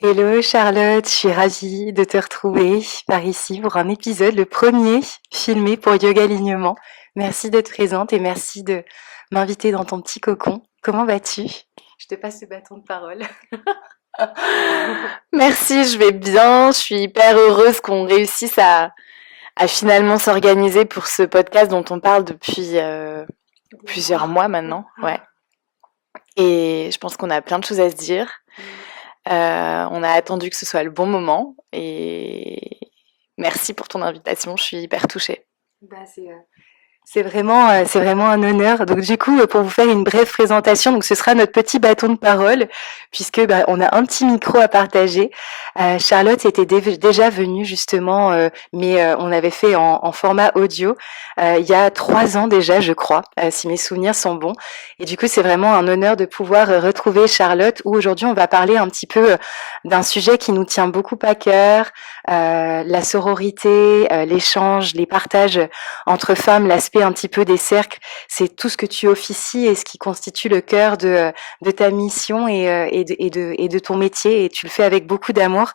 Hello Charlotte, je suis ravie de te retrouver par ici pour un épisode, le premier filmé pour Yoga Alignement. Merci d'être présente et merci de m'inviter dans ton petit cocon. Comment vas-tu? Je te passe le bâton de parole. Merci, je vais bien. Je suis hyper heureuse qu'on réussisse à finalement s'organiser pour ce podcast dont on parle depuis Des plusieurs mois. mois maintenant. Ouais. Et je pense qu'on a plein de choses à se dire. On a attendu que ce soit le bon moment. Et merci pour ton invitation. Je suis hyper touchée. Bah, c'est vraiment un honneur. Donc du coup, pour vous faire une brève présentation, donc ce sera notre petit bâton de parole, puisque bah, on a un petit micro à partager. Charlotte était déjà venue justement, mais on avait fait en format audio il y a 3 ans déjà, je crois, si mes souvenirs sont bons. Et du coup, c'est vraiment un honneur de pouvoir retrouver Charlotte, où aujourd'hui on va parler un petit peu d'un sujet qui nous tient beaucoup à cœur, la sororité, l'échange, les partages entre femmes, l'aspect un petit peu des cercles, c'est tout ce que tu officies et ce qui constitue le cœur de ta mission et de ton métier, et tu le fais avec beaucoup d'amour.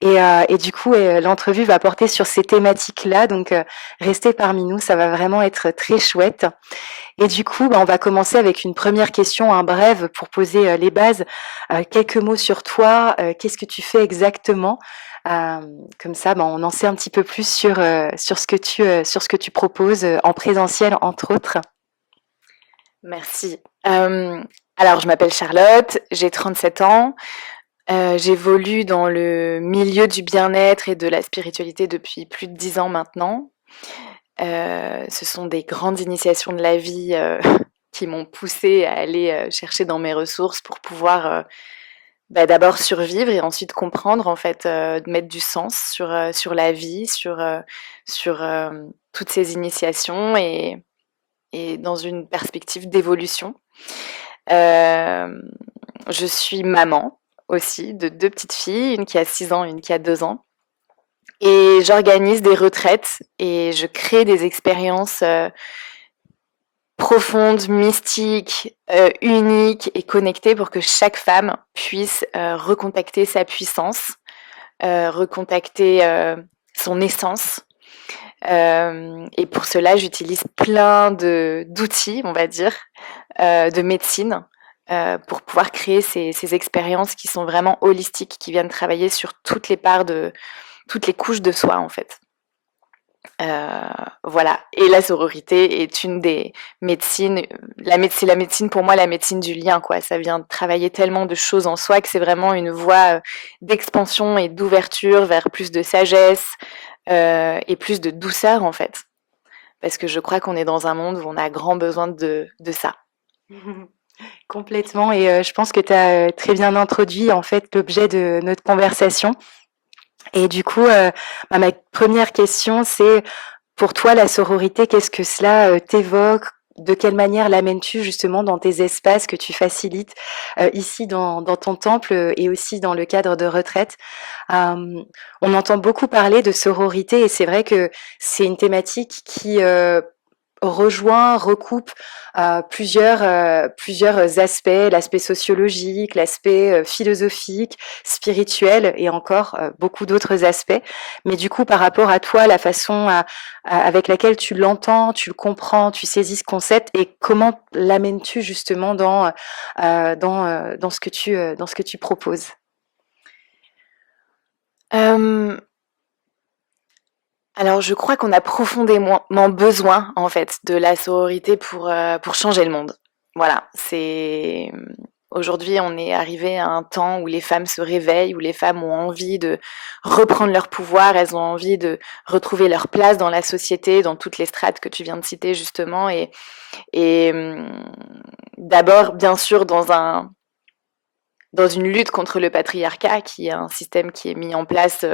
Et du coup, l'entrevue va porter sur ces thématiques-là, donc restez parmi nous, ça va vraiment être très chouette. Et du coup, bah, on va commencer avec une première question, un brève, pour poser les bases. Quelques mots sur toi, qu'est-ce que tu fais exactement? Euh, Comme ça, bah, on en sait un petit peu plus sur ce que tu proposes en présentiel, entre autres. Merci. Alors, je m'appelle Charlotte, j'ai 37 ans. J'évolue dans le milieu du bien-être et de la spiritualité depuis plus de 10 ans maintenant. Ce sont des grandes initiations de la vie qui m'ont poussée à aller chercher dans mes ressources pour pouvoir d'abord survivre et ensuite comprendre, en fait, de mettre du sens sur la vie, sur toutes ces initiations et dans une perspective d'évolution. Euh, je suis maman aussi de deux petites filles, une qui a 6 ans, une qui a 2 ans. Et j'organise des retraites et je crée des expériences profondes, mystiques, uniques et connectées pour que chaque femme puisse recontacter sa puissance, recontacter son essence. Et pour cela, j'utilise plein d'outils, on va dire, de médecine pour pouvoir créer ces expériences qui sont vraiment holistiques, qui viennent travailler sur toutes les parts de toutes les couches de soi, en fait. Voilà. Et la sororité est une des médecines. C'est la médecine, pour moi, la médecine du lien, quoi. Ça vient travailler tellement de choses en soi que c'est vraiment une voie d'expansion et d'ouverture vers plus de sagesse et plus de douceur, en fait. Parce que je crois qu'on est dans un monde où on a grand besoin de ça. Complètement, et je pense que tu as très bien introduit en fait l'objet de notre conversation. Et du coup, bah, ma première question, c'est pour toi la sororité, qu'est-ce que cela t'évoque? De quelle manière l'amènes-tu justement dans tes espaces que tu facilites ici dans ton temple et aussi dans le cadre de retraite? On entend beaucoup parler de sororité et c'est vrai que c'est une thématique qui rejoint, recoupe plusieurs aspects, l'aspect sociologique, l'aspect philosophique, spirituel et encore beaucoup d'autres aspects. Mais du coup, par rapport à toi, la façon avec laquelle tu l'entends, tu le comprends, tu saisis ce concept et comment l'amènes-tu justement dans ce que tu proposes? Euh, alors, je crois qu'on a profondément besoin, en fait, de la sororité pour changer le monde. Voilà, c'est aujourd'hui, on est arrivé à un temps où les femmes se réveillent, où les femmes ont envie de reprendre leur pouvoir, elles ont envie de retrouver leur place dans la société, dans toutes les strates que tu viens de citer justement, et d'abord, bien sûr, dans une lutte contre le patriarcat, qui est un système qui est mis en place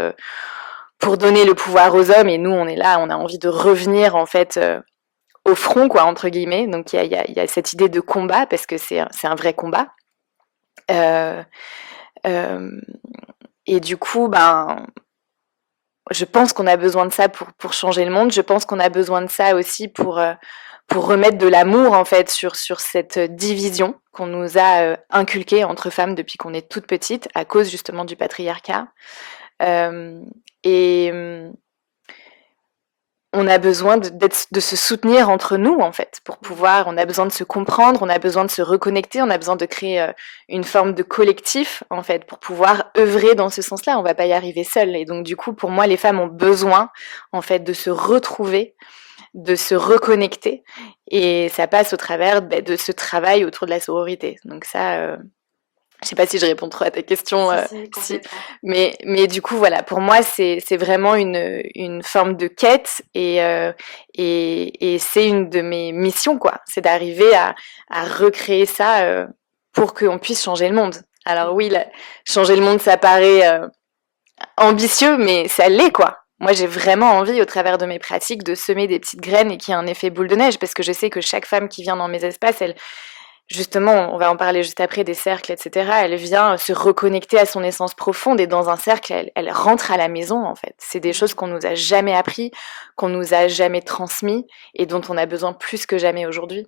pour donner le pouvoir aux hommes. Et nous, on est là, on a envie de revenir en fait au front, quoi, entre guillemets. Donc il y a cette idée de combat parce que c'est un vrai combat. Euh, euh, et du coup, ben, je pense qu'on a besoin de ça pour changer le monde. Je pense qu'on a besoin de ça aussi pour remettre de l'amour en fait sur cette division qu'on nous a inculquée entre femmes depuis qu'on est toute petite à cause justement du patriarcat. Euh, et on a besoin de se soutenir entre nous, en fait, pour pouvoir, on a besoin de se comprendre, on a besoin de se reconnecter, on a besoin de créer une forme de collectif, en fait, pour pouvoir œuvrer dans ce sens-là. On va pas y arriver seul. Et donc, du coup, pour moi, les femmes ont besoin, en fait, de se retrouver, de se reconnecter. Et ça passe au travers de ce travail autour de la sororité. Donc ça, je sais pas si je réponds trop à ta question, si. Mais du coup, voilà, pour moi, c'est vraiment une forme de quête et c'est une de mes missions, quoi. C'est d'arriver à recréer ça pour qu'on puisse changer le monde. Alors oui, changer le monde, ça paraît ambitieux, mais ça l'est, quoi. Moi, j'ai vraiment envie, au travers de mes pratiques, de semer des petites graines et qu'il y ait un effet boule de neige, parce que je sais que chaque femme qui vient dans mes espaces, elle, justement, on va en parler juste après des cercles, etc. Elle vient se reconnecter à son essence profonde et dans un cercle, elle rentre à la maison en fait. C'est des choses qu'on nous a jamais appris, qu'on nous a jamais transmis et dont on a besoin plus que jamais aujourd'hui.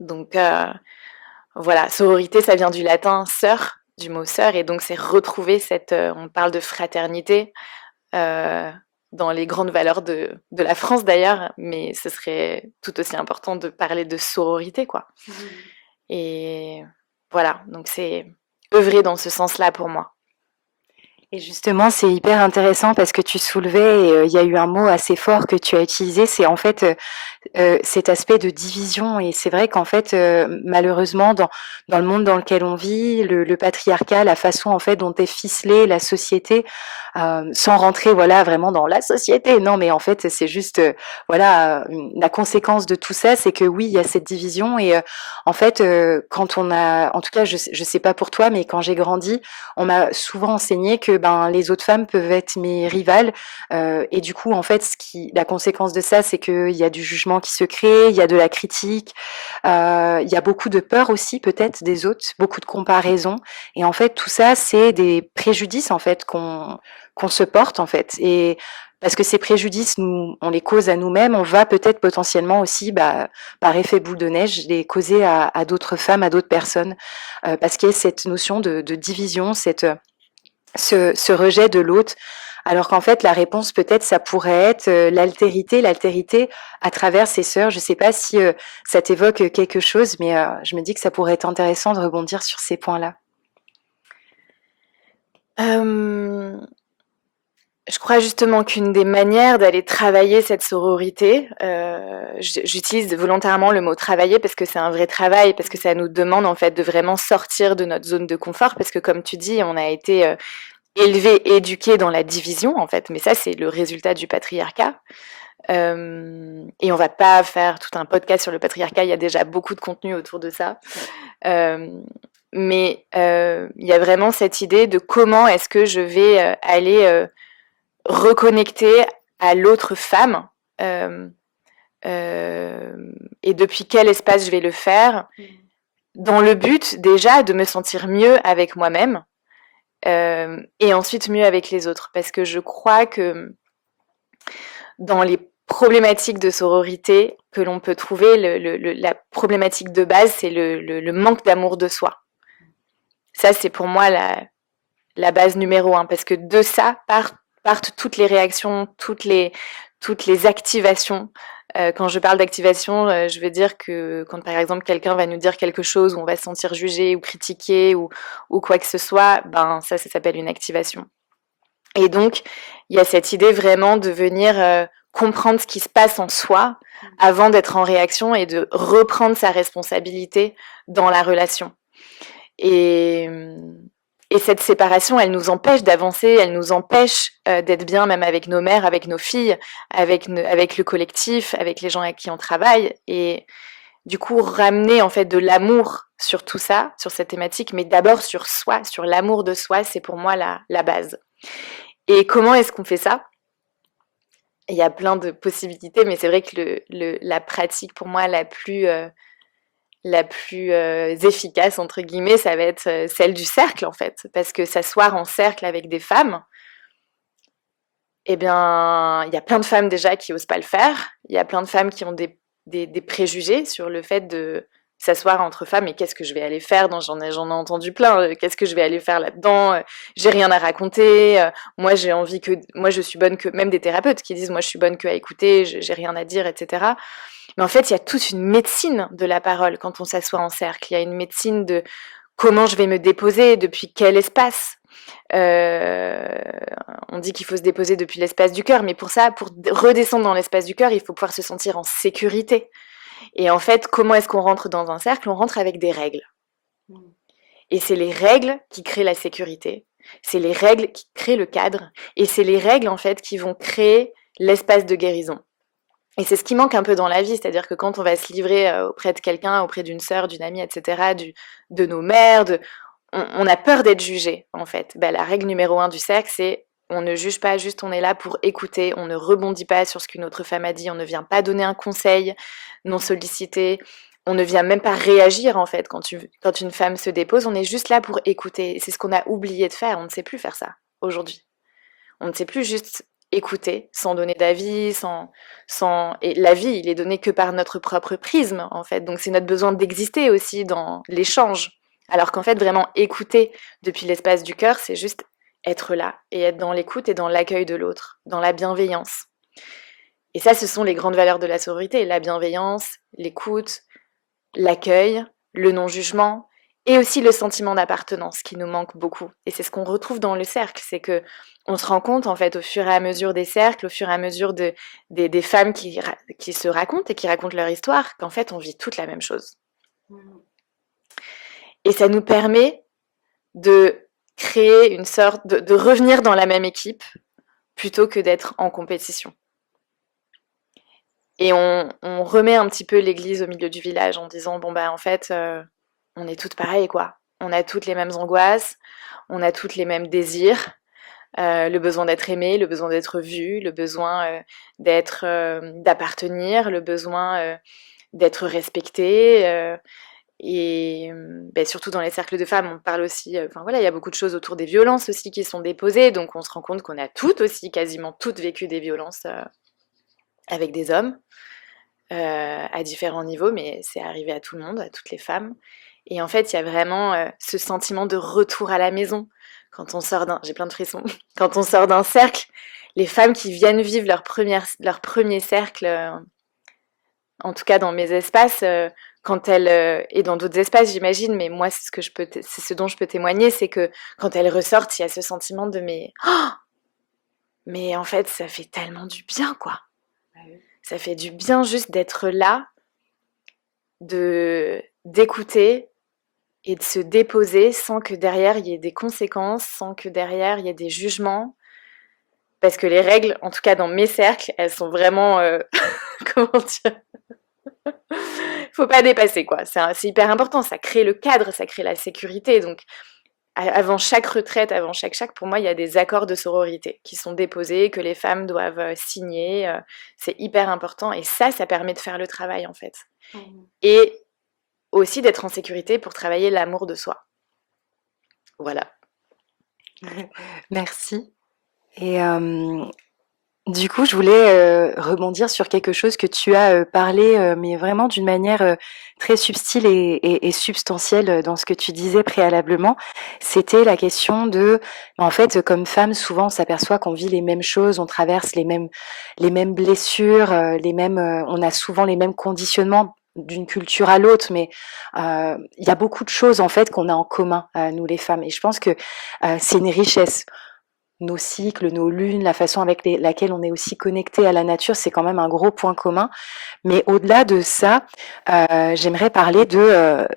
Donc voilà, sororité, ça vient du latin sœur, du mot sœur, et donc c'est retrouver cette, on parle de fraternité dans les grandes valeurs de la France d'ailleurs, mais ce serait tout aussi important de parler de sororité, quoi. Et voilà, donc c'est œuvrer dans ce sens-là pour moi. Et justement, c'est hyper intéressant parce que tu soulevais, et il y a eu un mot assez fort que tu as utilisé, c'est en fait cet aspect de division. Et c'est vrai qu'en fait, malheureusement, dans le monde dans lequel on vit, le patriarcat, la façon en fait dont est ficelée la société, sans rentrer voilà vraiment dans la société. Non, mais en fait, c'est juste voilà la conséquence de tout ça, c'est que oui, il y a cette division. Et en fait, quand on a, en tout cas, je sais pas pour toi, mais quand j'ai grandi, on m'a souvent enseigné que ben les autres femmes peuvent être mes rivales. Et du coup, en fait, la conséquence de ça, c'est qu'il y a du jugement qui se crée, il y a de la critique, il y a beaucoup de peur aussi peut-être des autres, beaucoup de comparaisons. Et en fait, tout ça, c'est des préjudices en fait qu'on se porte en fait. Et parce que ces préjudices, nous, on les cause à nous-mêmes, on va peut-être potentiellement aussi, bah, par effet boule de neige, les causer à d'autres femmes, à d'autres personnes, parce qu'il y a cette notion de division, ce rejet de l'autre. Alors qu'en fait, la réponse peut-être, ça pourrait être l'altérité à travers ses sœurs. Je ne sais pas si ça t'évoque quelque chose, mais je me dis que ça pourrait être intéressant de rebondir sur ces points-là. Je crois justement qu'une des manières d'aller travailler cette sororité, j'utilise volontairement le mot travailler parce que c'est un vrai travail, parce que ça nous demande en fait de vraiment sortir de notre zone de confort, parce que comme tu dis, on a été élevé, éduqué dans la division en fait, mais ça c'est le résultat du patriarcat. Et on va pas faire tout un podcast sur le patriarcat, il y a déjà beaucoup de contenu autour de ça. Mais il y a vraiment cette idée de comment est-ce que je vais aller reconnecter à l'autre femme et depuis quel espace je vais le faire, dans le but déjà de me sentir mieux avec moi-même et ensuite mieux avec les autres. Parce que je crois que dans les problématiques de sororité que l'on peut trouver, la problématique de base, c'est le manque d'amour de soi. Ça, c'est pour moi la base numéro 1, parce que de ça partent toutes les réactions, toutes les activations. Quand je parle d'activation, je veux dire que quand par exemple quelqu'un va nous dire quelque chose où on va se sentir jugé ou critiqué ou quoi que ce soit, ben ça s'appelle une activation. Et donc, il y a cette idée vraiment de venir comprendre ce qui se passe en soi avant d'être en réaction et de reprendre sa responsabilité dans la relation. Et cette séparation, elle nous empêche d'avancer, elle nous empêche d'être bien même avec nos mères, avec nos filles, avec le collectif, avec les gens avec qui on travaille. Et du coup, ramener en fait de l'amour sur tout ça, sur cette thématique, mais d'abord sur soi, sur l'amour de soi, c'est pour moi la base. Et comment est-ce qu'on fait ça ? Il y a plein de possibilités, mais c'est vrai que la pratique pour moi la plus efficace, entre guillemets, ça va être celle du cercle, en fait. Parce que s'asseoir en cercle avec des femmes, eh bien, il y a plein de femmes déjà qui osent pas le faire. Il y a plein de femmes qui ont des des préjugés sur le fait de s'asseoir entre femmes et qu'est-ce que je vais aller faire j'en ai entendu plein, qu'est-ce que je vais aller faire là-dedans, j'ai rien à raconter, moi j'ai envie que moi je suis bonne que même des thérapeutes qui disent moi je suis bonne que à écouter, j'ai rien à dire, etc. Mais en fait, il y a toute une médecine de la parole quand on s'assoit en cercle. Il y a une médecine de comment je vais me déposer, depuis quel espace. On dit qu'il faut se déposer depuis l'espace du cœur, mais pour ça, pour redescendre dans l'espace du cœur, il faut pouvoir se sentir en sécurité. Et en fait, comment est-ce qu'on rentre dans un cercle? On rentre avec des règles. Et c'est les règles qui créent la sécurité. C'est les règles qui créent le cadre. Et c'est les règles, en fait, qui vont créer l'espace de guérison. Et c'est ce qui manque un peu dans la vie, c'est-à-dire que quand on va se livrer auprès de quelqu'un, auprès d'une sœur, d'une amie, etc., de nos mères, on a peur d'être jugé, en fait. La règle numéro 1 du cercle, c'est on ne juge pas, juste on est là pour écouter, on ne rebondit pas sur ce qu'une autre femme a dit, on ne vient pas donner un conseil non sollicité, on ne vient même pas réagir, en fait, quand une femme se dépose, on est juste là pour écouter. Et c'est ce qu'on a oublié de faire, on ne sait plus faire ça aujourd'hui. On ne sait plus juste écouter sans donner d'avis, et la vie, il est donné que par notre propre prisme, en fait. Donc c'est notre besoin d'exister aussi dans l'échange. Alors qu'en fait, vraiment écouter depuis l'espace du cœur, c'est juste être là et être dans l'écoute et dans l'accueil de l'autre, dans la bienveillance. Et ça, ce sont les grandes valeurs de la sororité, la bienveillance, l'écoute, l'accueil, le non-jugement et aussi le sentiment d'appartenance qui nous manque beaucoup. Et c'est ce qu'on retrouve dans le cercle, c'est que on se rend compte en fait au fur et à mesure des cercles, au fur et à mesure des femmes qui se racontent et qui racontent leur histoire, qu'en fait on vit toute la même chose. Et ça nous permet de créer une sorte de revenir dans la même équipe plutôt que d'être en compétition. Et on remet un petit peu l'église au milieu du village en disant bon en fait on est toutes pareilles quoi. On a toutes les mêmes angoisses, on a toutes les mêmes désirs, le besoin d'être aimé, le besoin d'être vu, le besoin d'appartenir, le besoin d'être respecté. Et surtout dans les cercles de femmes, on parle aussi, il y a beaucoup de choses autour des violences aussi qui sont déposées, donc on se rend compte qu'on a toutes aussi, quasiment toutes vécu des violences avec des hommes, à différents niveaux, mais c'est arrivé à tout le monde, à toutes les femmes. Et en fait, il y a vraiment ce sentiment de retour à la maison. Quand on sort j'ai plein de frissons, quand on sort d'un cercle, les femmes qui viennent vivre leur premier cercle, en tout cas dans mes espaces, quand elles, et dans d'autres espaces j'imagine, mais moi c'est ce dont je peux témoigner, c'est que quand elles ressortent, il y a ce sentiment de mais en fait ça fait tellement du bien quoi. Ça fait du bien juste d'être là, d'écouter et de se déposer sans que derrière il y ait des conséquences, sans que derrière il y ait des jugements. Parce que les règles, en tout cas dans mes cercles, elles sont vraiment... comment dire? Faut pas dépasser quoi, c'est hyper important, ça crée le cadre, ça crée la sécurité. Donc avant chaque retraite, avant chaque, pour moi, il y a des accords de sororité qui sont déposés, que les femmes doivent signer. C'est hyper important et ça permet de faire le travail en fait. Et aussi d'être en sécurité pour travailler l'amour de soi. Voilà. Merci. Et du coup, je voulais rebondir sur quelque chose que tu as parlé, mais vraiment d'une manière très subtile et substantielle dans ce que tu disais préalablement. C'était la question de, en fait, comme femme, souvent on s'aperçoit qu'on vit les mêmes choses, on traverse les mêmes blessures, on a souvent les mêmes conditionnements d'une culture à l'autre, mais il y a beaucoup de choses en fait qu'on a en commun, nous les femmes. Et je pense que c'est une richesse. Nos cycles, nos lunes, la façon avec laquelle on est aussi connecté à la nature, c'est quand même un gros point commun. Mais au-delà de ça, j'aimerais parler de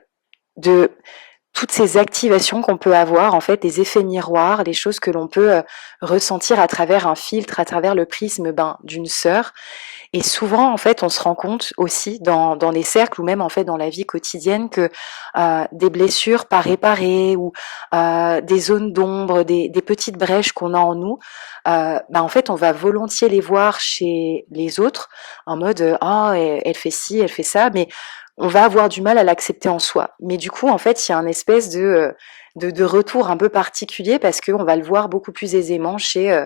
toutes ces activations qu'on peut avoir, en fait, des effets miroirs, les choses que l'on peut ressentir à travers un filtre, à travers le prisme d'une sœur. Et souvent, en fait, on se rend compte aussi dans les cercles ou même en fait dans la vie quotidienne que des blessures pas réparées ou des zones d'ombre, des petites brèches qu'on a en nous, en fait, on va volontiers les voir chez les autres en mode ah elle fait ci, elle fait ça, mais on va avoir du mal à l'accepter en soi. Mais du coup, en fait, il y a un espèce de retour un peu particulier parce qu'on va le voir beaucoup plus aisément chez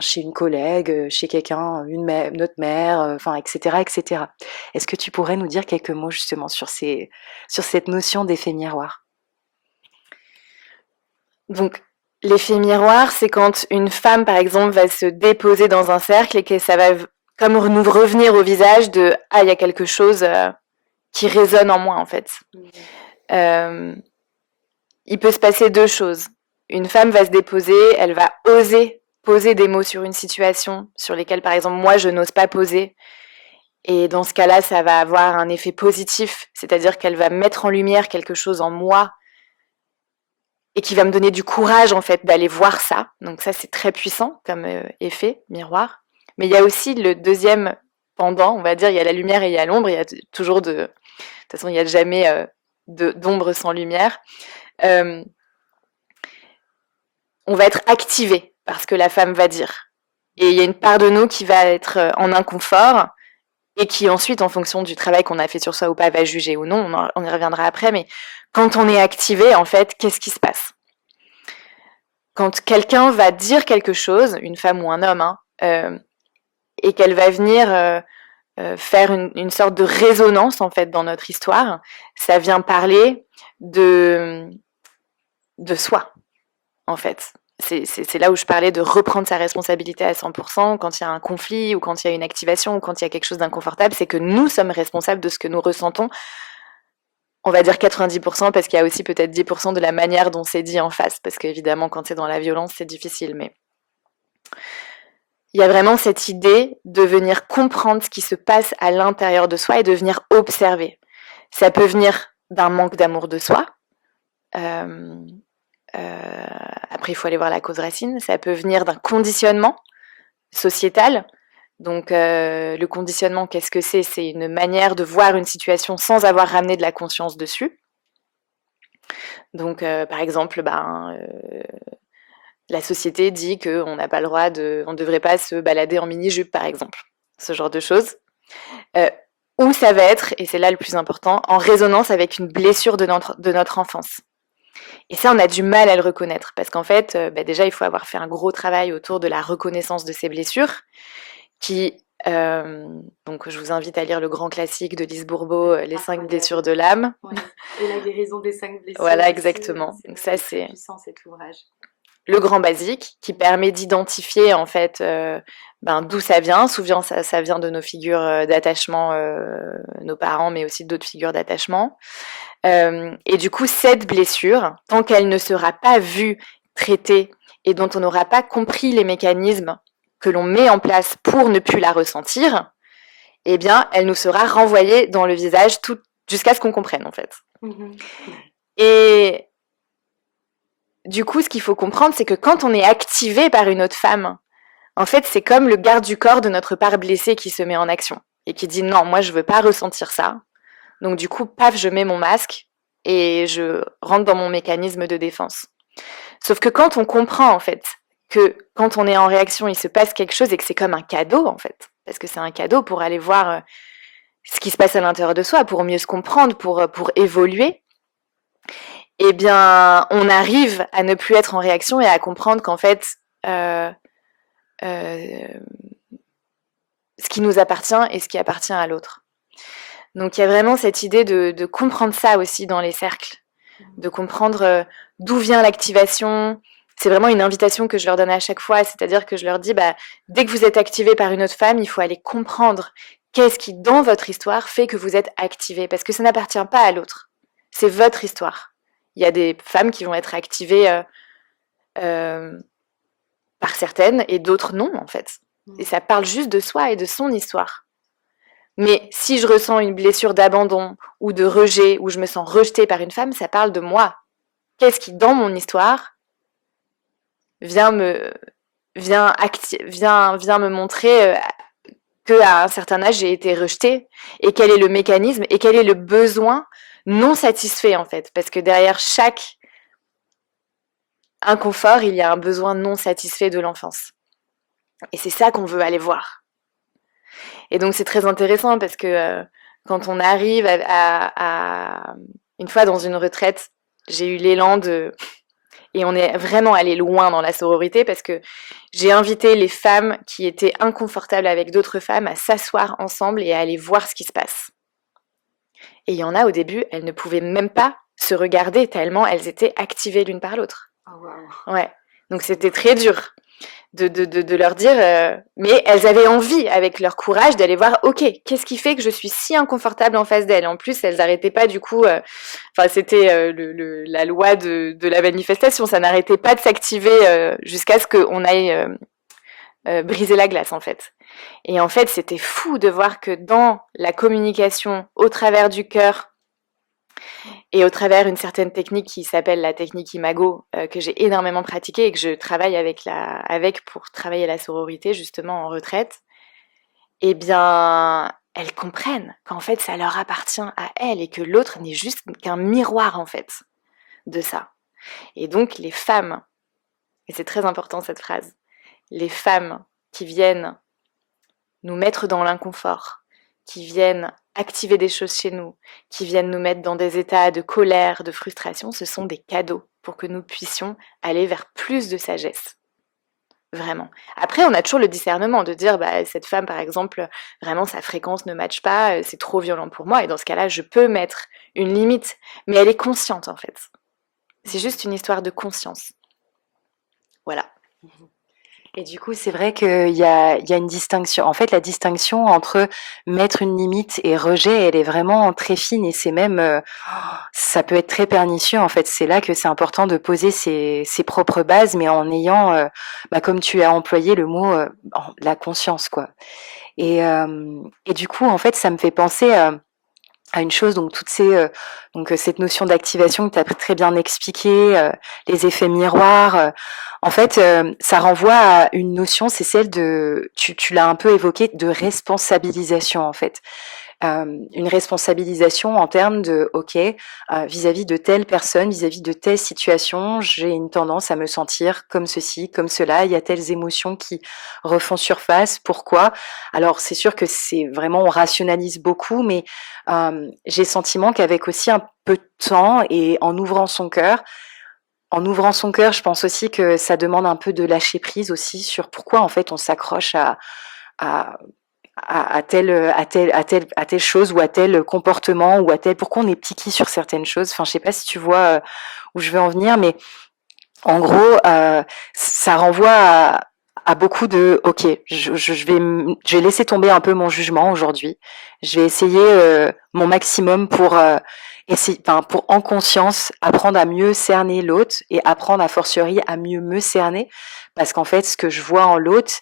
chez une collègue, chez quelqu'un, notre mère, enfin, etc., etc. Est-ce que tu pourrais nous dire quelques mots justement sur cette notion d'effet miroir? Donc, l'effet miroir, c'est quand une femme, par exemple, va se déposer dans un cercle et que ça va comme nous revenir au visage de ah, il y a quelque chose qui résonne en moi, en fait. Euh, il peut se passer deux choses. Une femme va se déposer, elle va oser poser des mots sur une situation sur lesquelles, par exemple, moi, je n'ose pas poser. Et dans ce cas-là, ça va avoir un effet positif, c'est-à-dire qu'elle va mettre en lumière quelque chose en moi et qui va me donner du courage, en fait, d'aller voir ça. Donc ça, c'est très puissant comme effet miroir. Mais il y a aussi le deuxième pendant, on va dire, il y a la lumière et il y a l'ombre. Il y a toujours de toute façon, il n'y a jamais d'ombre sans lumière. On va être activé par ce que la femme va dire. Et il y a une part de nous qui va être en inconfort et qui ensuite, en fonction du travail qu'on a fait sur soi ou pas, va juger ou non. On y reviendra après. Mais quand on est activé, en fait, qu'est-ce qui se passe? Quand quelqu'un va dire quelque chose, une femme ou un homme, et qu'elle va venir faire une sorte de résonance, en fait, dans notre histoire, ça vient parler de soi, en fait. C'est là où je parlais de reprendre sa responsabilité à 100% quand il y a un conflit ou quand il y a une activation ou quand il y a quelque chose d'inconfortable, c'est que nous sommes responsables de ce que nous ressentons. On va dire 90% parce qu'il y a aussi peut-être 10% de la manière dont c'est dit en face, parce qu'évidemment quand c'est dans la violence c'est difficile, mais il y a vraiment cette idée de venir comprendre ce qui se passe à l'intérieur de soi et de venir observer. Ça peut venir d'un manque d'amour de soi. Après, il faut aller voir la cause racine. Ça peut venir d'un conditionnement sociétal. Donc, le conditionnement, qu'est-ce que c'est? C'est une manière de voir une situation sans avoir ramené de la conscience dessus. Donc, par exemple, la société dit qu'on n'a pas le droit on ne devrait pas se balader en mini-jupe, par exemple. Ce genre de choses. Ou ça va être, et c'est là le plus important, en résonance avec une blessure de notre enfance. Et ça, on a du mal à le reconnaître parce qu'en fait, déjà, il faut avoir fait un gros travail autour de la reconnaissance de ces blessures qui, donc je vous invite à lire le grand classique de Lise Bourbeau, Les 5 blessures de l'âme. Ouais. Et la guérison des 5 blessures. Voilà, aussi, exactement. Donc ça, c'est puissant cet ouvrage. le grand basique qui permet d'identifier en fait d'où ça vient. Souvent, ça vient de nos figures d'attachement, nos parents, mais aussi d'autres figures d'attachement. Et du coup, cette blessure, tant qu'elle ne sera pas vue, traitée, et dont on n'aura pas compris les mécanismes que l'on met en place pour ne plus la ressentir, eh bien, elle nous sera renvoyée dans le visage jusqu'à ce qu'on comprenne, en fait. Mmh. Et du coup, ce qu'il faut comprendre, c'est que quand on est activé par une autre femme, en fait, c'est comme le garde du corps de notre part blessée qui se met en action et qui dit non, moi, je veux pas ressentir ça. Donc du coup, paf, je mets mon masque et je rentre dans mon mécanisme de défense. Sauf que quand on comprend en fait que quand on est en réaction, il se passe quelque chose et que c'est comme un cadeau en fait, parce que c'est un cadeau pour aller voir ce qui se passe à l'intérieur de soi, pour mieux se comprendre, pour évoluer, eh bien, on arrive à ne plus être en réaction et à comprendre qu'en fait, euh, ce qui nous appartient et ce qui appartient à l'autre. Donc il y a vraiment cette idée de comprendre ça aussi dans les cercles, de comprendre d'où vient l'activation. C'est vraiment une invitation que je leur donne à chaque fois, c'est-à-dire que je leur dis, dès que vous êtes activé par une autre femme, il faut aller comprendre qu'est-ce qui, dans votre histoire, fait que vous êtes activé, parce que ça n'appartient pas à l'autre. C'est votre histoire. Il y a des femmes qui vont être activées par certaines et d'autres non, en fait. Et ça parle juste de soi et de son histoire. Mais si je ressens une blessure d'abandon ou de rejet, ou je me sens rejetée par une femme, ça parle de moi. Qu'est-ce qui, dans mon histoire, vient me montrer qu'à un certain âge, j'ai été rejetée, et quel est le mécanisme, et quel est le besoin non satisfait, en fait. Parce que derrière chaque inconfort, il y a un besoin non satisfait de l'enfance. Et c'est ça qu'on veut aller voir. Et donc c'est très intéressant parce que quand on arrive une fois dans une retraite, j'ai eu l'élan de Et on est vraiment allé loin dans la sororité parce que j'ai invité les femmes qui étaient inconfortables avec d'autres femmes à s'asseoir ensemble et à aller voir ce qui se passe. Et il y en a au début, elles ne pouvaient même pas se regarder tellement elles étaient activées l'une par l'autre. Oh, wow. Ouais. Donc c'était très dur de leur dire, mais elles avaient envie, avec leur courage, d'aller voir, ok, qu'est-ce qui fait que je suis si inconfortable en face d'elles. En plus, elles n'arrêtaient pas du coup, enfin c'était la loi de la manifestation, ça n'arrêtait pas de s'activer jusqu'à ce qu'on aille briser la glace en fait. Et en fait, c'était fou de voir que dans la communication au travers du cœur et au travers une certaine technique qui s'appelle la technique Imago, que j'ai énormément pratiquée et que je travaille avec pour travailler la sororité justement en retraite, eh bien, elles comprennent qu'en fait ça leur appartient à elles et que l'autre n'est juste qu'un miroir en fait de ça. Et donc les femmes, et c'est très important cette phrase, les femmes qui viennent nous mettre dans l'inconfort, qui viennent activer des choses chez nous, qui viennent nous mettre dans des états de colère, de frustration, ce sont des cadeaux pour que nous puissions aller vers plus de sagesse. Vraiment. Après, on a toujours le discernement de dire, bah, cette femme, par exemple, vraiment, sa fréquence ne matche pas, c'est trop violent pour moi, et dans ce cas-là, je peux mettre une limite, mais elle est consciente, en fait. C'est juste une histoire de conscience. Voilà. Et du coup, c'est vrai qu'il y a une distinction. En fait, la distinction entre mettre une limite et rejet, elle est vraiment très fine et c'est même, ça peut être très pernicieux. En fait, c'est là que c'est important de poser ses propres bases, mais en ayant, comme tu as employé le mot, la conscience, quoi. Et du coup, en fait, ça me fait penser à une chose, donc cette notion d'activation que tu as très bien expliquée, les effets miroirs, en fait, ça renvoie à une notion, c'est celle de, tu l'as un peu évoqué, de responsabilisation en fait. Une responsabilisation en termes de, ok, vis-à-vis de telle personne, vis-à-vis de telle situation, j'ai une tendance à me sentir comme ceci, comme cela, il y a telles émotions qui refont surface, pourquoi? Alors c'est sûr que c'est vraiment, on rationalise beaucoup, mais j'ai le sentiment qu'avec aussi un peu de temps et en ouvrant son cœur, je pense aussi que ça demande un peu de lâcher prise aussi sur pourquoi en fait on s'accroche à, à telle chose ou à tel comportement ou à tel pourquoi on est piqué sur certaines choses. Enfin, je sais pas si tu vois où je veux en venir, mais en gros, ça renvoie à beaucoup de ok, je vais laisser tomber un peu mon jugement aujourd'hui. Je vais essayer mon maximum pour essayer, enfin, pour en conscience apprendre à mieux cerner l'autre et apprendre a fortiori à mieux me cerner, parce qu'en fait, ce que je vois en l'autre,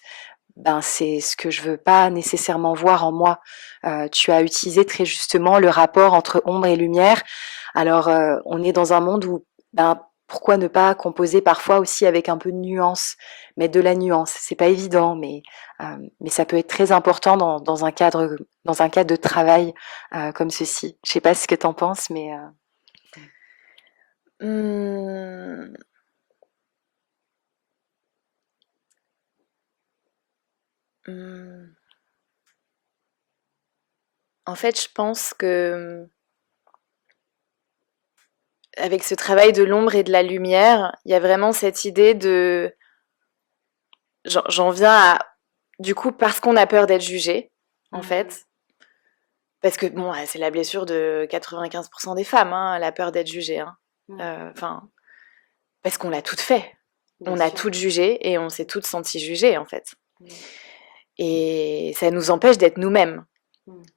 c'est ce que je veux pas nécessairement voir en moi. Tu as utilisé très justement le rapport entre ombre et lumière. Alors, on est dans un monde où, pourquoi ne pas composer parfois aussi avec un peu de nuance, mettre de la nuance. C'est pas évident, mais ça peut être très important dans un cadre de travail comme ceci. Je sais pas ce que tu en penses, mais Mmh. Mmh. En fait, je pense que avec ce travail de l'ombre et de la lumière, il y a vraiment cette idée de j'en viens à du coup parce qu'on a peur d'être jugé en fait, parce que bon, c'est la blessure de 95 des femmes, hein, la peur d'être jugée, hein. Enfin, parce qu'on l'a toutes fait. bien On a sûr. toutes jugé et on s'est toutes senties jugées en fait. Et ça nous empêche d'être nous-mêmes.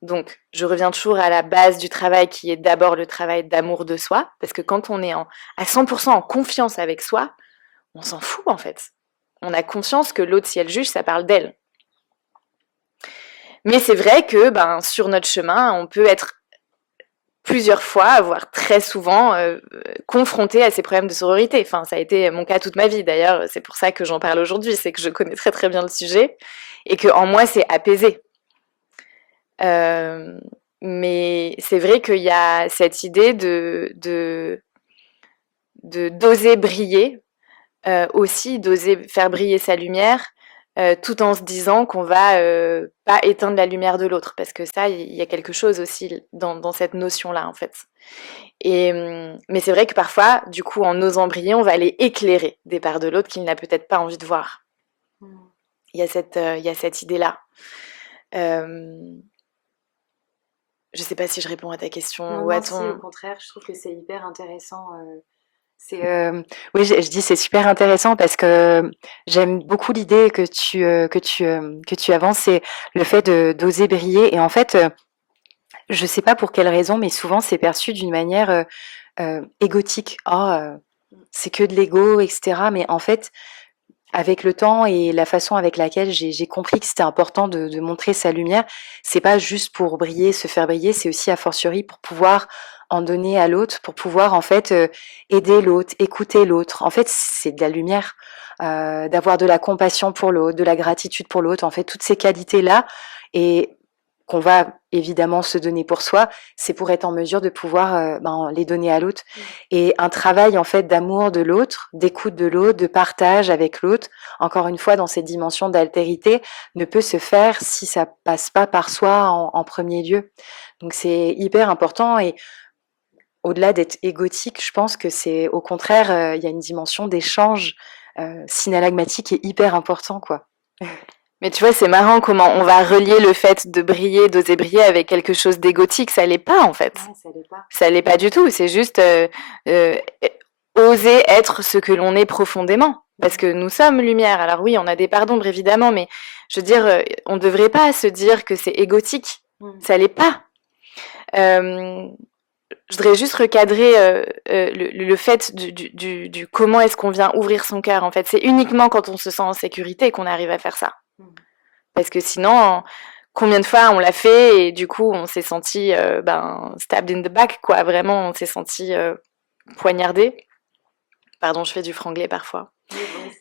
Donc, je reviens toujours à la base du travail qui est d'abord le travail d'amour de soi, parce que quand on est à 100% en confiance avec soi, on s'en fout en fait. On a conscience que l'autre, si elle juge, ça parle d'elle. Mais c'est vrai que sur notre chemin, on peut être plusieurs fois, voire très souvent, confronté à ces problèmes de sororité. Enfin, ça a été mon cas toute ma vie d'ailleurs, c'est pour ça que j'en parle aujourd'hui, c'est que je connais très très bien le sujet et que en moi c'est apaisé. Mais c'est vrai qu'il y a cette idée d'oser briller, aussi d'oser faire briller sa lumière, tout en se disant qu'on va pas éteindre la lumière de l'autre. Parce que ça, il y a quelque chose aussi dans cette notion-là, en fait. Mais c'est vrai que parfois, du coup, en osant briller, on va aller éclairer des parts de l'autre qu'il n'a peut-être pas envie de voir. Il y a cette idée-là. Je sais pas si je réponds à ta question ou à Non, si, au ton... contraire, je trouve que c'est hyper intéressant. Oui, je dis c'est super intéressant parce que j'aime beaucoup l'idée que tu avances, c'est le fait d'oser briller. Et en fait, je sais pas pour quelle raison, mais souvent c'est perçu d'une manière égotique. Oh, c'est que de l'ego, etc. Mais en fait, avec le temps et la façon avec laquelle j'ai compris que c'était important de montrer sa lumière, c'est pas juste pour briller, se faire briller, c'est aussi a fortiori pour pouvoir en donner à l'autre, pour pouvoir en fait aider l'autre, écouter l'autre. En fait, c'est de la lumière, d'avoir de la compassion pour l'autre, de la gratitude pour l'autre. En fait, toutes ces qualités-là et qu'on va évidemment se donner pour soi, c'est pour être en mesure de pouvoir les donner à l'autre. Et un travail en fait d'amour de l'autre, d'écoute de l'autre, de partage avec l'autre, encore une fois dans cette dimension d'altérité, ne peut se faire si ça passe pas par soi en premier lieu. Donc c'est hyper important et au-delà d'être égotique, je pense que c'est au contraire, il y a une dimension d'échange synalagmatique qui est hyper important, quoi. Mais tu vois, c'est marrant comment on va relier le fait de briller, d'oser briller avec quelque chose d'égotique. Ça l'est pas, en fait. Ouais, ça l'est pas. Ça l'est pas du tout. C'est juste euh, oser être ce que l'on est profondément. Parce que nous sommes lumière. Alors oui, on a des parts d'ombre, évidemment, mais je veux dire, on ne devrait pas se dire que c'est égotique. Ça l'est pas. Je voudrais juste recadrer le fait du comment est-ce qu'on vient ouvrir son cœur. En fait, c'est uniquement quand on se sent en sécurité qu'on arrive à faire ça. Parce que sinon, combien de fois on l'a fait et du coup, on s'est senti stabbed in the back, quoi. Vraiment, on s'est senti poignardé. Pardon, je fais du franglais parfois.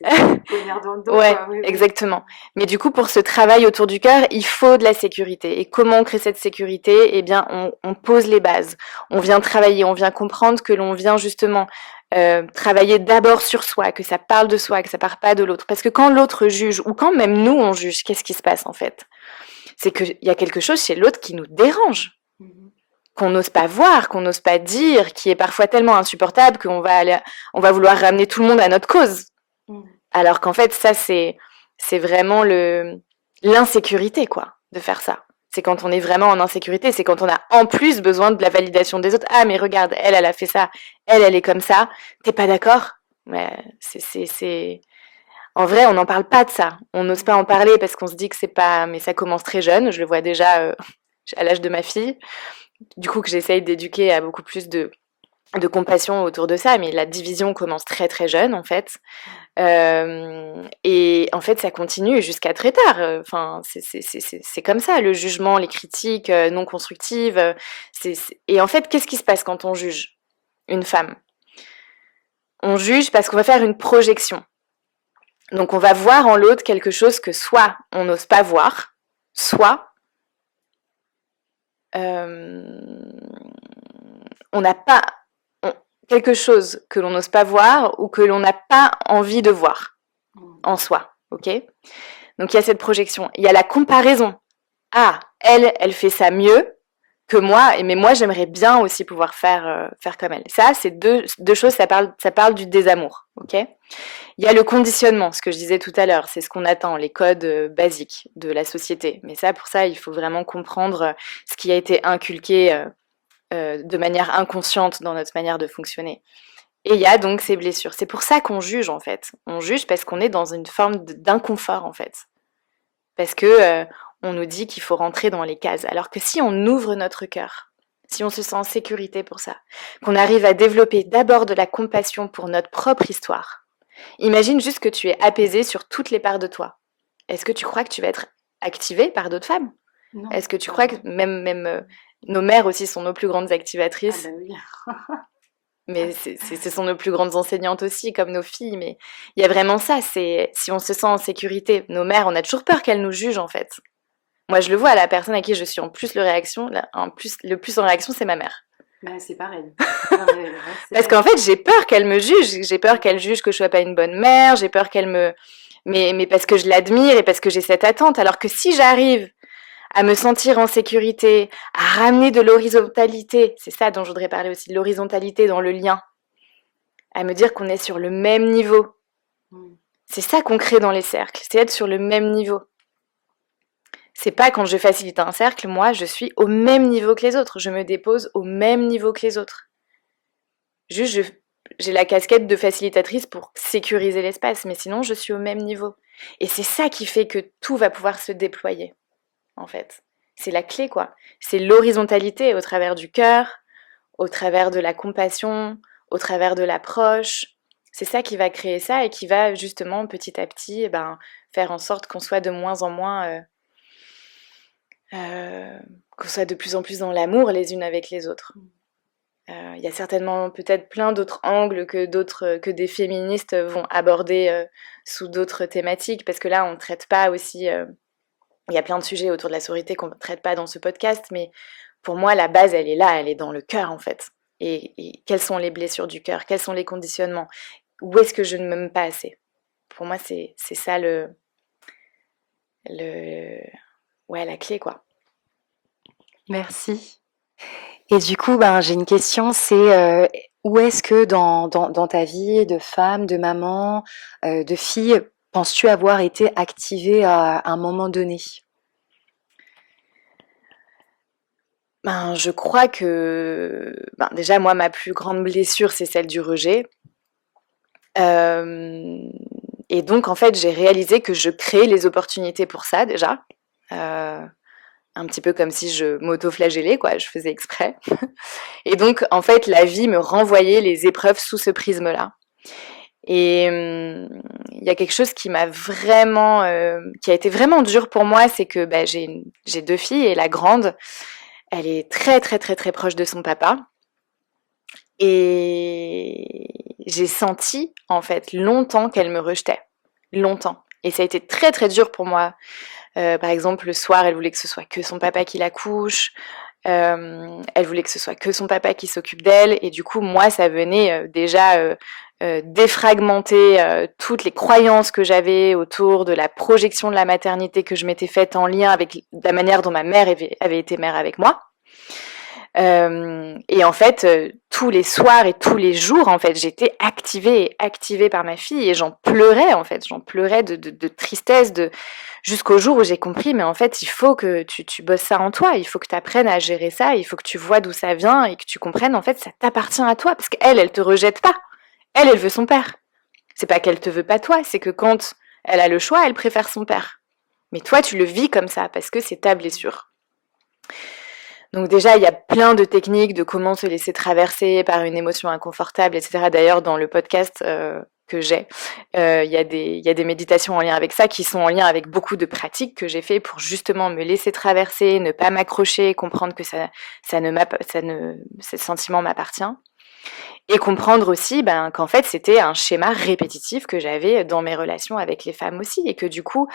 Poignard dans le dos, Ouais, quoi. Oui, oui. exactement. Mais du coup, pour ce travail autour du cœur, il faut de la sécurité. Et comment on crée cette sécurité? Eh bien, on pose les bases. On vient travailler, on vient comprendre que l'on vient justement travailler d'abord sur soi, que ça parle de soi, que ça part pas de l'autre. Parce que quand l'autre juge, ou quand même nous on juge, qu'est-ce qui se passe en fait? C'est qu'il y a quelque chose chez l'autre qui nous dérange, qu'on n'ose pas voir, qu'on n'ose pas dire, qui est parfois tellement insupportable qu'on on va vouloir ramener tout le monde à notre cause. Alors qu'en fait, ça, c'est vraiment l'insécurité, quoi, de faire ça. C'est quand on est vraiment en insécurité, c'est quand on a en plus besoin de la validation des autres. Ah, mais regarde, elle a fait ça, elle est comme ça. T'es pas d'accord? Mais c'est... En vrai, on n'en parle pas de ça. On n'ose pas en parler parce qu'on se dit que c'est pas... Mais ça commence très jeune. Je le vois déjà à l'âge de ma fille. Du coup, que j'essaye d'éduquer à beaucoup plus de compassion autour de ça. Mais la division commence très, très jeune, en fait. Et en fait, ça continue jusqu'à très tard. Enfin, c'est comme ça, le jugement, les critiques non constructives. Et en fait, qu'est-ce qui se passe quand on juge une femme? On juge parce qu'on va faire une projection. Donc, on va voir en l'autre quelque chose que soit on n'ose pas voir, soit on n'a pas quelque chose que l'on n'ose pas voir ou que l'on n'a pas envie de voir en soi, ok? Donc il y a cette projection, il y a la comparaison. Ah, elle fait ça mieux que moi, mais moi j'aimerais bien aussi pouvoir faire comme elle. Ça, c'est deux choses, ça parle du désamour, ok? Il y a le conditionnement, ce que je disais tout à l'heure, c'est ce qu'on attend, les codes basiques de la société. Mais ça, pour ça, il faut vraiment comprendre ce qui a été inculqué de manière inconsciente dans notre manière de fonctionner. Et il y a donc ces blessures. C'est pour ça qu'on juge, en fait. On juge parce qu'on est dans une forme d'inconfort, en fait. Parce que on nous dit qu'il faut rentrer dans les cases. Alors que si on ouvre notre cœur, si on se sent en sécurité pour ça, qu'on arrive à développer d'abord de la compassion pour notre propre histoire, imagine juste que tu es apaisé sur toutes les parts de toi. Est-ce que tu crois que tu vas être activé par d'autres femmes? Non. Est-ce que tu crois que même nos mères aussi sont nos plus grandes activatrices? Ah bah oui. Mais ce sont nos plus grandes enseignantes aussi, comme nos filles. Mais il y a vraiment ça, c'est si on se sent en sécurité, nos mères, on a toujours peur qu'elles nous jugent, en fait. Moi, je le vois, la personne à qui je suis le plus en réaction, c'est ma mère. Bah, c'est pareil. Parce qu'en fait, j'ai peur qu'elle me juge. J'ai peur qu'elle juge que je sois pas une bonne mère. J'ai peur qu'elle me... Mais parce que je l'admire et parce que j'ai cette attente. Alors que si j'arrive à me sentir en sécurité, à ramener de l'horizontalité. C'est ça dont je voudrais parler aussi, de l'horizontalité dans le lien. À me dire qu'on est sur le même niveau. C'est ça qu'on crée dans les cercles, c'est être sur le même niveau. C'est pas quand je facilite un cercle, moi, je suis au même niveau que les autres. Je me dépose au même niveau que les autres. Juste, j'ai la casquette de facilitatrice pour sécuriser l'espace, mais sinon, je suis au même niveau. Et c'est ça qui fait que tout va pouvoir se déployer, en fait. C'est la clé, quoi. C'est l'horizontalité au travers du cœur, au travers de la compassion, au travers de l'approche. C'est ça qui va créer ça et qui va justement petit à petit faire en sorte qu'on soit de moins en moins, qu'on soit de plus en plus dans l'amour les unes avec les autres. Il y a certainement peut-être plein d'autres angles que des féministes vont aborder sous d'autres thématiques, parce que là, on ne traite pas aussi... il y a plein de sujets autour de la sororité qu'on ne traite pas dans ce podcast, mais pour moi, la base, elle est là, elle est dans le cœur, en fait. Et quelles sont les blessures du cœur? Quels sont les conditionnements? Où est-ce que je ne m'aime pas assez? Pour moi, c'est ça la clé, quoi. Merci. Et du coup, j'ai une question, c'est où est-ce que dans ta vie de femme, de maman, de fille, penses-tu avoir été activée à un moment donné? Je crois que déjà, moi, ma plus grande blessure, c'est celle du rejet. Et donc, en fait, j'ai réalisé que je créais les opportunités pour ça, déjà. Un petit peu comme si je m'auto-flagellais, quoi, je faisais exprès. Et donc, en fait, la vie me renvoyait les épreuves sous ce prisme-là. Et il y a quelque chose qui m'a vraiment, qui a été vraiment dur pour moi, c'est que j'ai 2 filles et la grande, elle est très, très, très, très proche de son papa. Et j'ai senti, en fait, longtemps qu'elle me rejetait. Longtemps. Et ça a été très, très dur pour moi. Par exemple, le soir, elle voulait que ce soit que son papa qui la couche. Elle voulait que ce soit que son papa qui s'occupe d'elle. Et du coup, moi, ça venait déjà défragmenter toutes les croyances que j'avais autour de la projection de la maternité que je m'étais faite en lien avec la manière dont ma mère avait été mère avec moi. Et en fait, tous les soirs et tous les jours, en fait, j'étais activée par ma fille et j'en pleurais, en fait. J'en pleurais de tristesse, jusqu'au jour où j'ai compris, mais en fait, il faut que tu bosses ça en toi, il faut que tu apprennes à gérer ça, il faut que tu vois d'où ça vient et que tu comprennes, en fait, ça t'appartient à toi, parce qu'elle te rejette pas. Elle veut son père. C'est pas qu'elle te veut pas toi, c'est que quand elle a le choix, elle préfère son père. Mais toi, tu le vis comme ça, parce que c'est ta blessure. Donc déjà, il y a plein de techniques de comment se laisser traverser par une émotion inconfortable, etc. D'ailleurs, dans le podcast que j'ai, il y a des méditations en lien avec ça qui sont en lien avec beaucoup de pratiques que j'ai fait pour justement me laisser traverser, ne pas m'accrocher, comprendre que ce sentiment m'appartient. Et comprendre aussi qu'en fait, c'était un schéma répétitif que j'avais dans mes relations avec les femmes aussi. Et que du coup,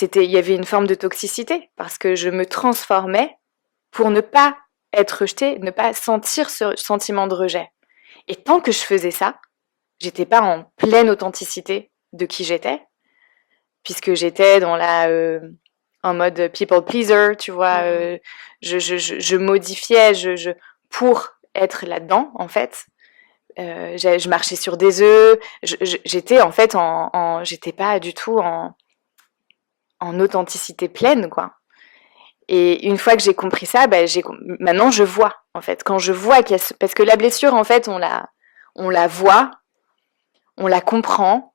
il y avait une forme de toxicité parce que je me transformais pour ne pas être rejetée, ne pas sentir ce sentiment de rejet. Et tant que je faisais ça, j'étais pas en pleine authenticité de qui j'étais, puisque j'étais en mode people pleaser, tu vois. Je modifiais pour être là-dedans, en fait. Je marchais sur des œufs. J'étais en fait j'étais pas du tout en authenticité pleine, quoi. Et une fois que j'ai compris ça, maintenant je vois, en fait. Quand je vois parce que la blessure, en fait, on la voit, on la comprend,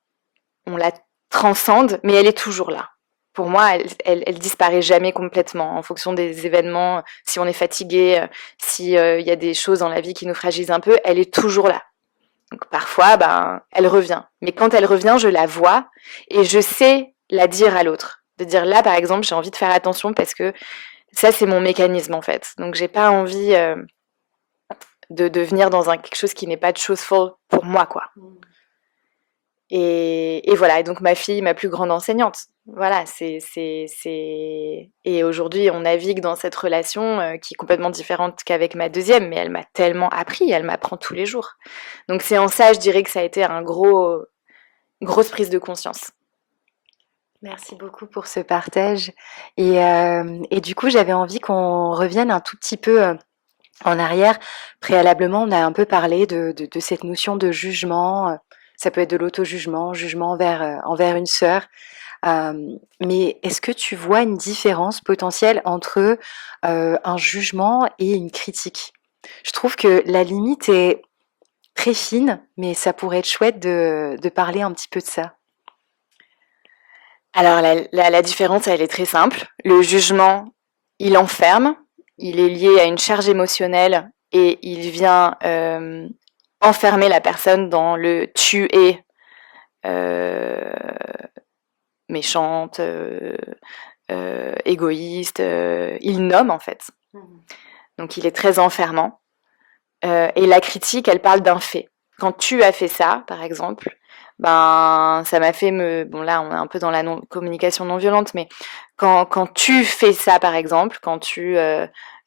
on la transcende, mais elle est toujours là. Pour moi, elle disparaît jamais complètement en fonction des événements. Si on est fatigué, s'il y a des choses dans la vie qui nous fragilisent un peu, elle est toujours là. Donc parfois, elle revient. Mais quand elle revient, je la vois et je sais la dire à l'autre. De dire là, par exemple, j'ai envie de faire attention parce que ça, c'est mon mécanisme, en fait. Donc, j'ai pas envie de venir dans quelque chose qui n'est pas chooseful pour moi, quoi. Et voilà. Et donc, ma fille, ma plus grande enseignante. Voilà, Et aujourd'hui, on navigue dans cette relation qui est complètement différente qu'avec ma deuxième, mais elle m'a tellement appris, elle m'apprend tous les jours. Donc, c'est en ça, je dirais que ça a été grosse prise de conscience. Merci beaucoup pour ce partage et du coup, j'avais envie qu'on revienne un tout petit peu, en arrière. Préalablement, on a un peu parlé de cette notion de jugement, ça peut être de l'auto-jugement, jugement envers une sœur. Mais est-ce que tu vois une différence potentielle entre, un jugement et une critique? Je trouve que la limite est très fine, mais ça pourrait être chouette de parler un petit peu de ça. Alors la différence, elle est très simple. Le jugement, il enferme, il est lié à une charge émotionnelle et il vient, enfermer la personne dans le «tu es, heu, méchante, égoïste», il nomme en fait. Mmh. Donc il est très enfermant. Et la critique, elle parle d'un fait. Quand tu as fait ça, par exemple, ben, ça m'a fait me... Bon, là, on est un peu dans la communication non violente, mais quand tu fais ça, par exemple, quand tu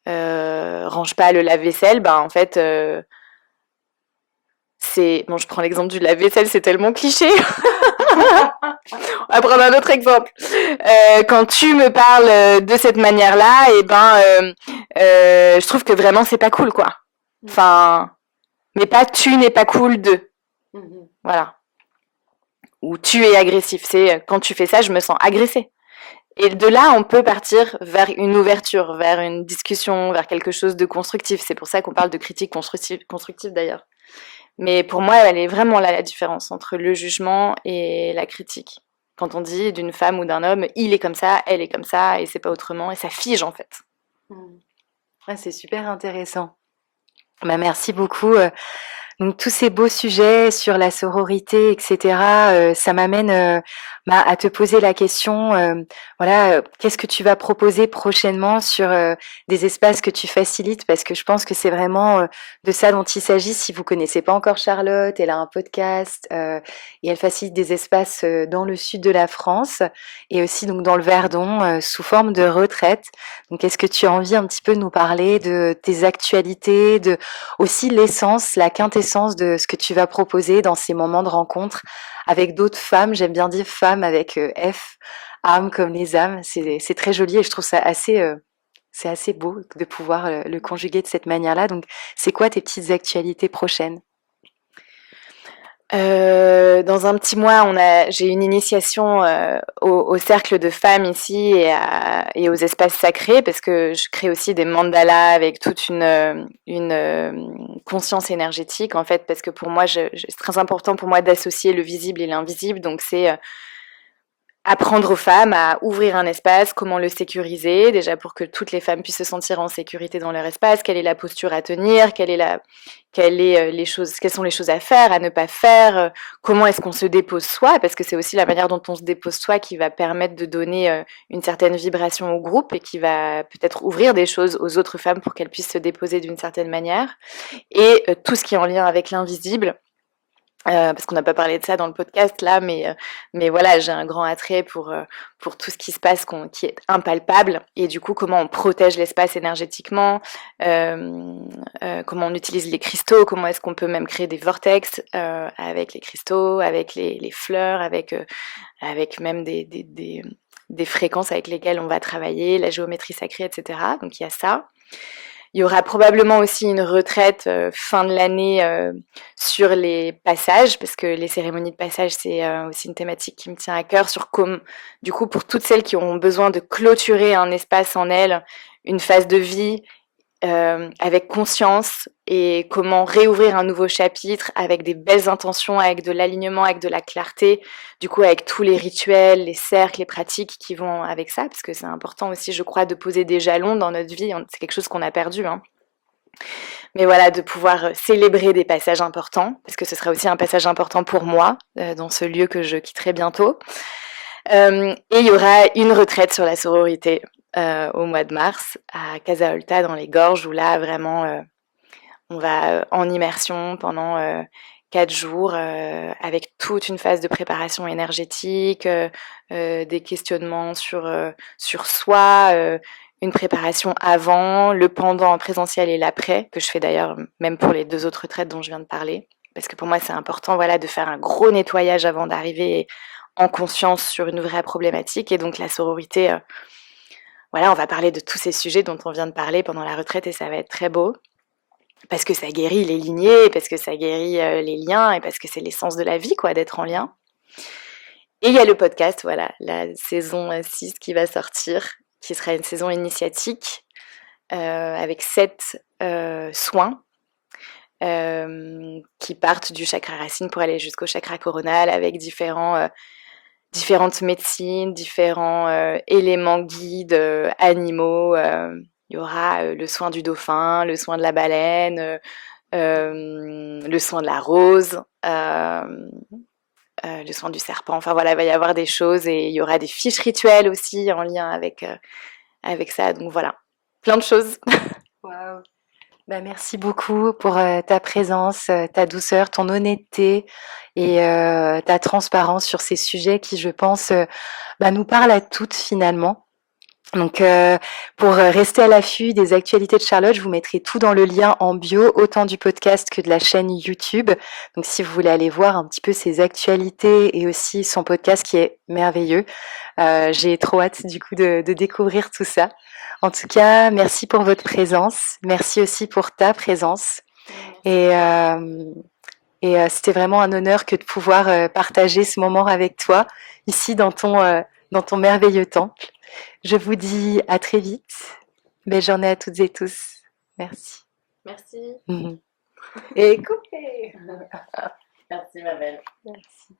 ranges pas le lave-vaisselle, ben, en fait, c'est... Bon, je prends l'exemple du lave-vaisselle, c'est tellement cliché. On va prendre un autre exemple. Quand tu me parles de cette manière-là, et ben, je trouve que vraiment, c'est pas cool, quoi. Mmh. Enfin, mais pas tu n'es pas cool de. Mmh. Voilà. Ou tu es agressif. C'est quand tu fais ça, je me sens agressée. Et de là, on peut partir vers une ouverture, vers une discussion, vers quelque chose de constructif. C'est pour ça qu'on parle de critique constructive d'ailleurs. Mais pour moi, elle est vraiment là la différence entre le jugement et la critique. Quand on dit d'une femme ou d'un homme, il est comme ça, elle est comme ça, et c'est pas autrement, et ça fige en fait. Mmh. Ouais, c'est super intéressant. Bah, merci beaucoup, donc tous ces beaux sujets sur la sororité et cetera, ça m'amène, bah, à te poser la question, voilà, qu'est-ce que tu vas proposer prochainement sur, des espaces que tu facilites? Parce que je pense que c'est vraiment, de ça dont il s'agit. Si vous connaissez pas encore Charlotte, elle a un podcast, et elle facilite des espaces, dans le sud de la France et aussi donc dans le Verdon, sous forme de retraite. Donc est-ce que tu as envie un petit peu de nous parler de tes actualités, de aussi l'essence, la quintessence de ce que tu vas proposer dans ces moments de rencontre avec d'autres femmes. J'aime bien dire femmes avec F, âme comme les âmes. C'est très joli et je trouve ça assez, c'est assez beau de pouvoir le conjuguer de cette manière-là. Donc, c'est quoi tes petites actualités prochaines? Dans un petit mois, j'ai une initiation au cercle de femmes ici et aux espaces sacrés parce que je crée aussi des mandalas avec toute une conscience énergétique en fait parce que pour moi, c'est très important pour moi d'associer le visible et l'invisible. Donc c'est apprendre aux femmes à ouvrir un espace, comment le sécuriser, déjà pour que toutes les femmes puissent se sentir en sécurité dans leur espace, quelle est la posture à tenir, quelles sont les choses à faire, à ne pas faire, comment est-ce qu'on se dépose soi, parce que c'est aussi la manière dont on se dépose soi qui va permettre de donner une certaine vibration au groupe et qui va peut-être ouvrir des choses aux autres femmes pour qu'elles puissent se déposer d'une certaine manière. Et tout ce qui est en lien avec l'invisible, parce qu'on n'a pas parlé de ça dans le podcast là, mais voilà, j'ai un grand attrait pour tout ce qui se passe qui est impalpable et du coup, comment on protège l'espace énergétiquement, comment on utilise les cristaux, comment est-ce qu'on peut même créer des vortex avec les cristaux, avec les fleurs, avec même des fréquences avec lesquelles on va travailler, la géométrie sacrée, etc. Donc il y a ça. Il y aura probablement aussi une retraite fin de l'année sur les passages, parce que les cérémonies de passage, c'est aussi une thématique qui me tient à cœur, du coup, pour toutes celles qui ont besoin de clôturer un espace en elles, une phase de vie, avec conscience et comment réouvrir un nouveau chapitre avec des belles intentions, avec de l'alignement, avec de la clarté, du coup avec tous les rituels, les cercles, les pratiques qui vont avec ça, parce que c'est important aussi, je crois, de poser des jalons dans notre vie, c'est quelque chose qu'on a perdu, hein. Mais voilà, de pouvoir célébrer des passages importants, parce que ce sera aussi un passage important pour moi, dans ce lieu que je quitterai bientôt. Et il y aura une retraite sur la sororité au mois de mars à Casa Olta dans les Gorges où là vraiment on va en immersion pendant 4 jours avec toute une phase de préparation énergétique, des questionnements sur soi, une préparation avant, le pendant en présentiel et l'après, que je fais d'ailleurs même pour les 2 autres retraites dont je viens de parler. Parce que pour moi, c'est important voilà, de faire un gros nettoyage avant d'arriver en conscience sur une vraie problématique. Et donc la sororité, voilà, on va parler de tous ces sujets dont on vient de parler pendant la retraite et ça va être très beau. Parce que ça guérit les lignées, parce que ça guérit les liens et parce que c'est l'essence de la vie, quoi, d'être en lien. Et il y a le podcast, voilà, la saison 6 qui va sortir, qui sera une saison initiatique avec 7 soins qui partent du chakra racine pour aller jusqu'au chakra coronal avec différentes médecines, différents éléments guides, animaux. Il y aura le soin du dauphin, le soin de la baleine, le soin de la rose, le soin du serpent. Enfin voilà, il va y avoir des choses et il y aura des fiches rituelles aussi en lien avec ça. Donc voilà, plein de choses. Waouh. Bah, merci beaucoup pour ta présence, ta douceur, ton honnêteté et ta transparence sur ces sujets qui, je pense, nous parlent à toutes finalement. Donc, pour rester à l'affût des actualités de Charlotte, je vous mettrai tout dans le lien en bio, autant du podcast que de la chaîne YouTube. Donc, si vous voulez aller voir un petit peu ses actualités et aussi son podcast qui est merveilleux, j'ai trop hâte du coup de découvrir tout ça. En tout cas, merci pour votre présence. Merci aussi pour ta présence. Et, c'était vraiment un honneur que de pouvoir partager ce moment avec toi ici dans ton merveilleux temple. Je vous dis à très vite. Belle journée à toutes et tous. Merci. Merci. Et coupez. Merci ma belle. Merci.